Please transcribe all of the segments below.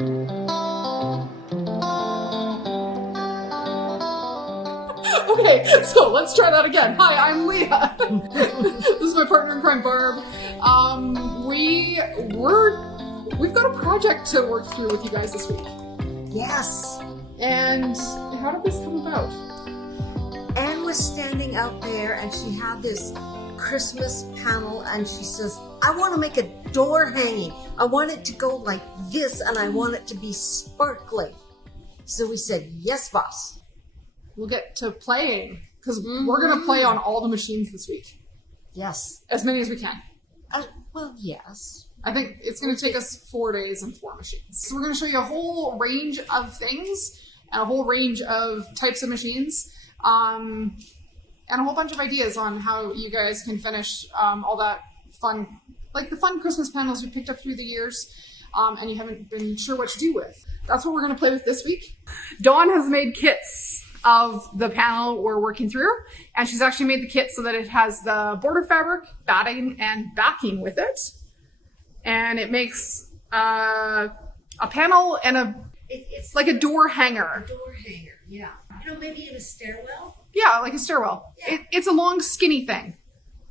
Okay, so let's try that again. Hi, I'm Leah. This is my partner in crime, Barb. We've got a project to work through with you guys this week. Yes. And how did this come about? Anne was standing out there and she had this Christmas panel and she says, I want to make a door hanging. I want it to go like this and I want it to be sparkly. So we said, yes, boss. We'll get to playing because we're going to play on all the machines this week. Yes. As many as we can. Well, yes. I think it's going to take us 4 days and 4 machines. So we're going to show you a whole range of things and a whole range of types of machines and a whole bunch of ideas on how you guys can finish all that fun, like the fun Christmas panels you picked up through the years and you haven't been sure what to do with. That's what we're going to play with this week. Dawn has made kits of the panel we're working through, and she's actually made the kit so that it has the border fabric, batting, and backing with it. And it makes a panel and it's like a door hanger. A door hanger, yeah. You know, maybe in a stairwell? Yeah, like a stairwell. Yeah. It's a long, skinny thing,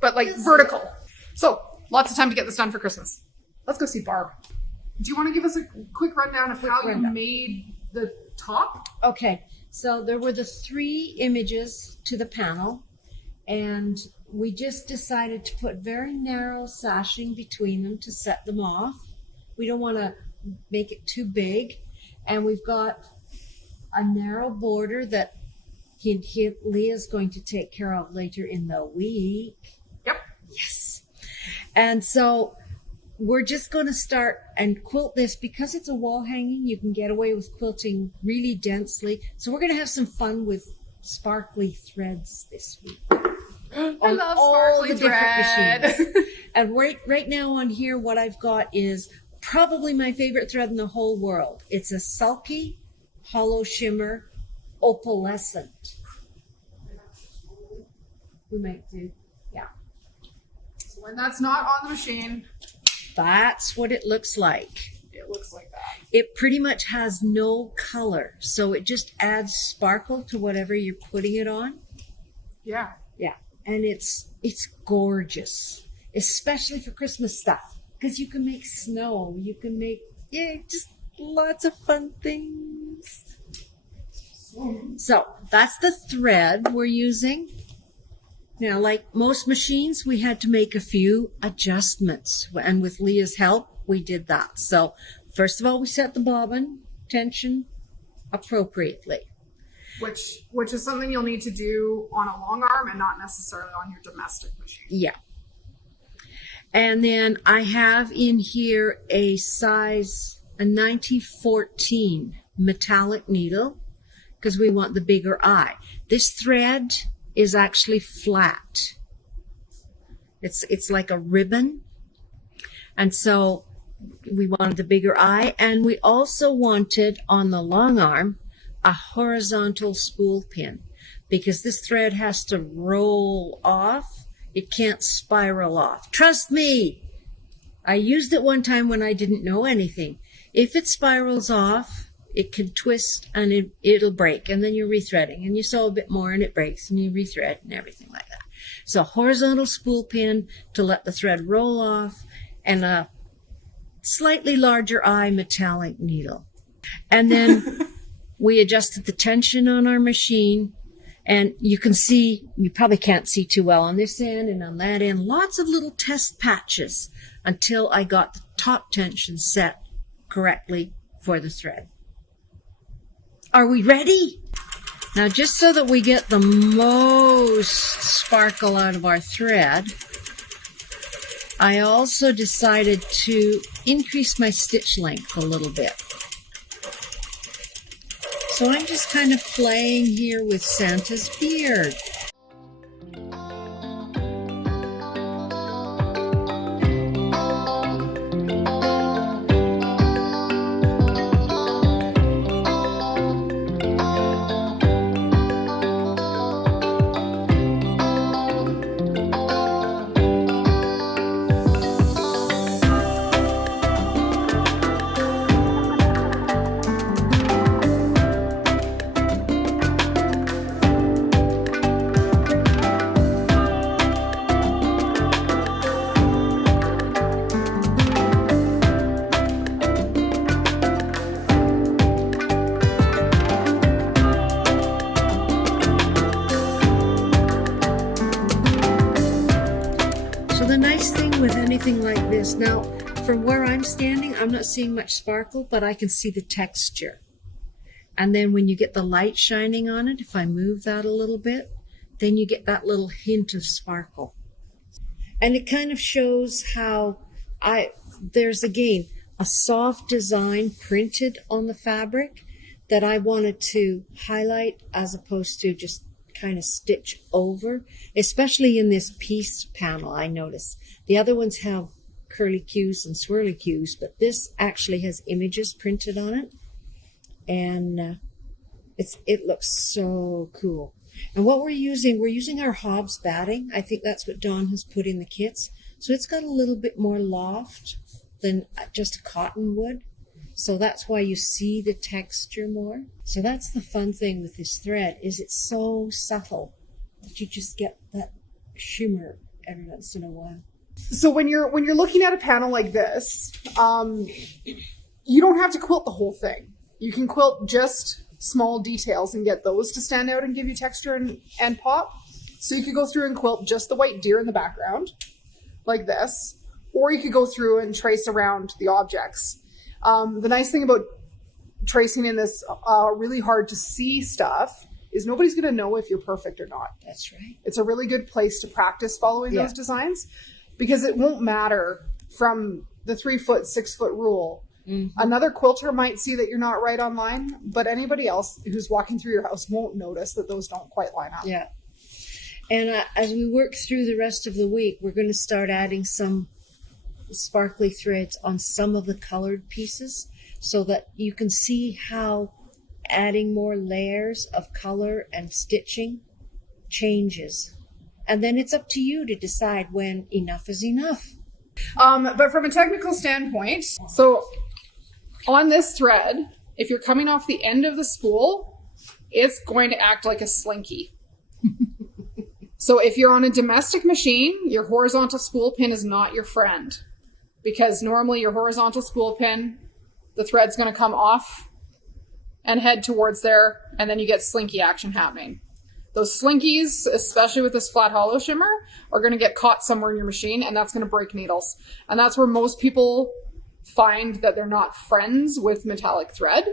but like vertical. So lots of time to get this done for Christmas. Let's go see Barb. Do you want to give us a quick rundown of how you made the top? Okay, so there were the 3 images to the panel, and we just decided to put very narrow sashing between them to set them off. We don't want to make it too big, and we've got a narrow border that Leah's going to take care of later in the week. Yep. Yes. And so we're just going to start and quilt this because it's a wall hanging. You can get away with quilting really densely. So we're going to have some fun with sparkly threads this week. I love sparkly thread. And right now on here, what I've got is probably my favorite thread in the whole world. It's a sulky, hollow shimmer, opalescent. We might do, yeah. So when that's not on the machine, that's what it looks like. It looks like that. It pretty much has no color, so it just adds sparkle to whatever you're putting it on. Yeah. Yeah, and it's gorgeous, especially for Christmas stuff, because you can make snow, you can make, just lots of fun things. So that's the thread we're using. Now, like most machines, we had to make a few adjustments, and with Leah's help, we did that. So first of all, we set the bobbin tension appropriately. Which is something you'll need to do on a Longarm and not necessarily on your domestic machine. Yeah. And then I have in here a size, a 9014 metallic needle, because we want the bigger eye. This thread is actually flat. It's like a ribbon. And so we wanted the bigger eye, and we also wanted on the long arm a horizontal spool pin, because this thread has to roll off. It can't spiral off. Trust me. I used it one time when I didn't know anything. If it spirals off, it can twist and it'll break, and then you're rethreading, and you sew a bit more and it breaks, and you rethread and everything like that. So horizontal spool pin to let the thread roll off, and a slightly larger eye metallic needle. And then we adjusted the tension on our machine, and you can see, you probably can't see too well on this end and on that end, lots of little test patches until I got the top tension set correctly for the thread. Are we ready? Now, just so that we get the most sparkle out of our thread, I also decided to increase my stitch length a little bit. So I'm just kind of playing here with Santa's beard. Now, from where I'm standing, I'm not seeing much sparkle, but I can see the texture. And then when you get the light shining on it, if I move that a little bit, then you get that little hint of sparkle. And it kind of shows how there's again a soft design printed on the fabric that I wanted to highlight as opposed to just kind of stitch over, especially in this piece panel. I noticed the other ones have curly cues and swirly cues, but this actually has images printed on it, and it looks so cool. And what we're using our Hobbs batting. I think that's what Dawn has put in the kits, so it's got a little bit more loft than just a cottonwood. So that's why you see the texture more. So that's the fun thing with this thread, is it's so subtle that you just get that shimmer every once in a while. So when you're looking at a panel like this, you don't have to quilt the whole thing. You can quilt just small details and get those to stand out and give you texture and pop. So you could go through and quilt just the white deer in the background, like this, or you could go through and trace around the objects. The nice thing about tracing in this really hard to see stuff is nobody's going to know if you're perfect or not. That's right. It's a really good place to practice following those designs, because it won't matter from the 3-foot, 6-foot rule. Mm-hmm. Another quilter might see that you're not right on line, but anybody else who's walking through your house won't notice that those don't quite line up. Yeah. And as we work through the rest of the week, we're going to start adding some sparkly threads on some of the colored pieces so that you can see how adding more layers of color and stitching changes. And then it's up to you to decide when enough is enough. But from a technical standpoint, so on this thread, if you're coming off the end of the spool, it's going to act like a slinky. So if you're on a domestic machine, your horizontal spool pin is not your friend, because normally your horizontal spool pin, the thread's going to come off and head towards there, and then you get slinky action happening. Those slinkies, especially with this flat hollow shimmer, are going to get caught somewhere in your machine, and that's going to break needles. And that's where most people find that they're not friends with metallic thread.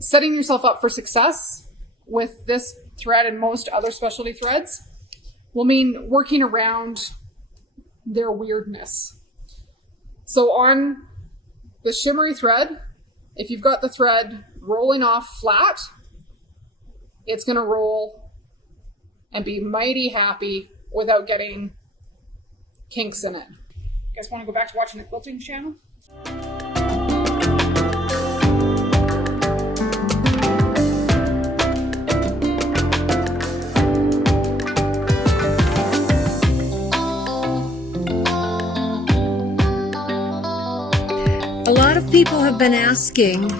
Setting yourself up for success with this thread and most other specialty threads will mean working around their weirdness. So on the shimmery thread, if you've got the thread rolling off flat, it's going to roll and be mighty happy without getting kinks in it. You guys want to go back to watching the quilting channel? A lot of people have been asking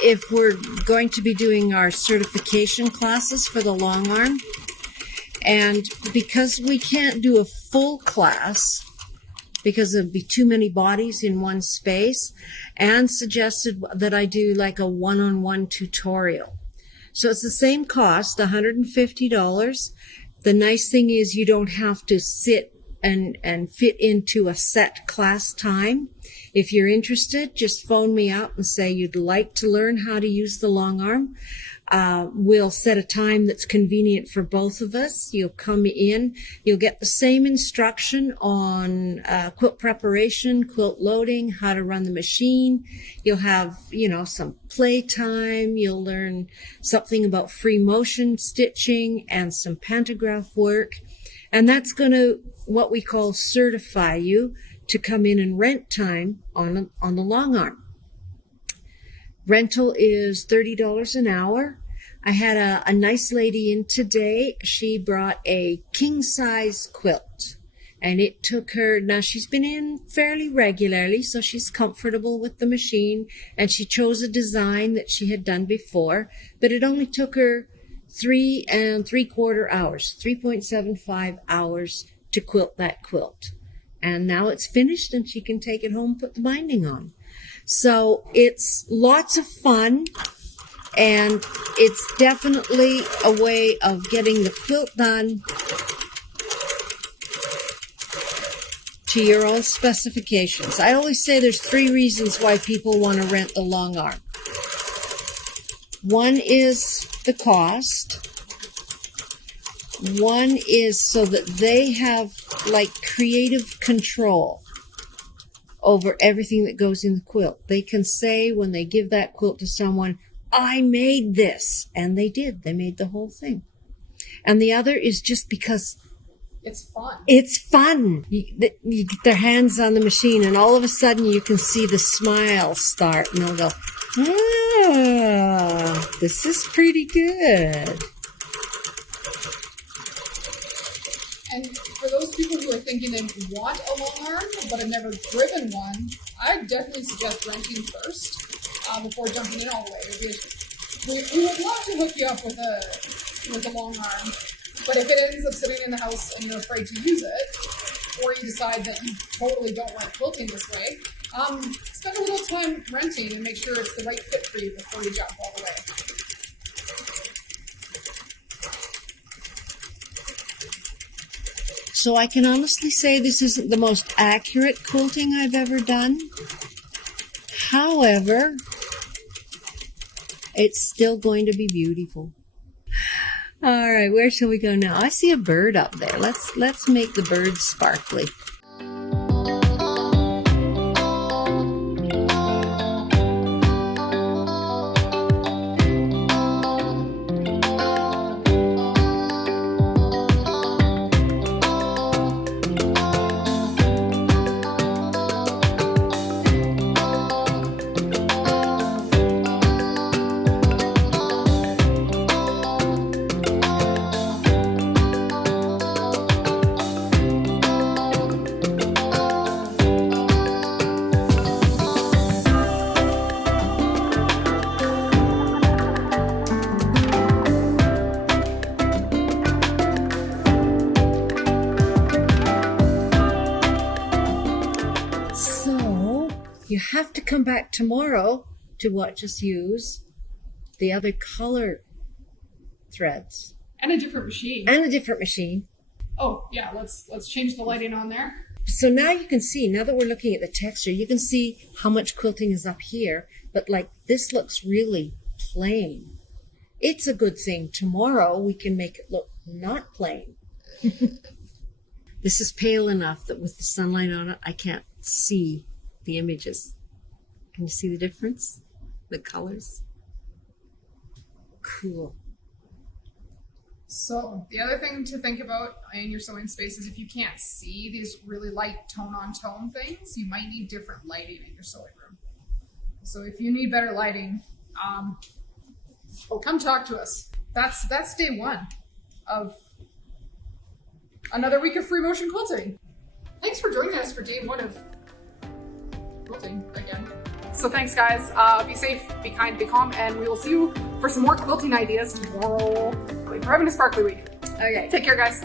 if we're going to be doing our certification classes for the Longarm. And because we can't do a full class, because there'd be too many bodies in one space, Anne suggested that I do like a one-on-one tutorial. So it's the same cost, $150. The nice thing is you don't have to sit and fit into a set class time. If you're interested, just phone me up and say you'd like to learn how to use the Longarm. We'll set a time that's convenient for both of us. You'll come in, you'll get the same instruction on quilt preparation, quilt loading, how to run the machine. You'll have, some play time. You'll learn something about free motion stitching and some pantograph work. And that's going to, what we call, certify you to come in and rent time on the Longarm. Rental is $30 an hour. I had a nice lady in today. She brought a king-size quilt, and it took her, now she's been in fairly regularly, so she's comfortable with the machine, and she chose a design that she had done before, but it only took her 3 3/4 hours, 3.75 hours to quilt that quilt. And now it's finished and she can take it home and put the binding on. So it's lots of fun, and it's definitely a way of getting the quilt done to your own specifications. I always say there's 3 reasons why people want to rent the Longarm. One is the cost. One is so that they have like creative control over everything that goes in the quilt. They can say when they give that quilt to someone, I made this. And they did. They made the whole thing. And the other is just because it's fun. It's fun. You get their hands on the machine and all of a sudden you can see the smile start and they'll go, ah, this is pretty good. And for those people who are thinking they want a Longarm but have never driven one, I definitely suggest renting first before jumping in all the way. We would love to hook you up with a Longarm, but if it ends up sitting in the house and you're afraid to use it, or you decide that you totally don't like quilting this way, spend a little time renting and make sure it's the right fit for you before you jump all the way. So I can honestly say this isn't the most accurate quilting I've ever done. However, it's still going to be beautiful. All right, where shall we go now? I see a bird up there. Let's make the bird sparkly. You have to come back tomorrow to watch us use the other color threads. And a different machine. And a different machine. Oh, yeah, let's change the lighting on there. So now you can see, now that we're looking at the texture, you can see how much quilting is up here. But like this looks really plain. It's a good thing. Tomorrow we can make it look not plain. This is pale enough that with the sunlight on it, I can't see the images. Can you see the difference? The colors? Cool. So the other thing to think about in your sewing space is if you can't see these really light tone-on-tone things, you might need different lighting in your sewing room. So if you need better lighting, come talk to us. That's day 1 of another week of free motion quilting. Thanks for joining us for day 1 of quilting again. So thanks guys, be safe, be kind, be calm, and we will see you for some more quilting ideas tomorrow. We're having a sparkly week. Okay, take care guys.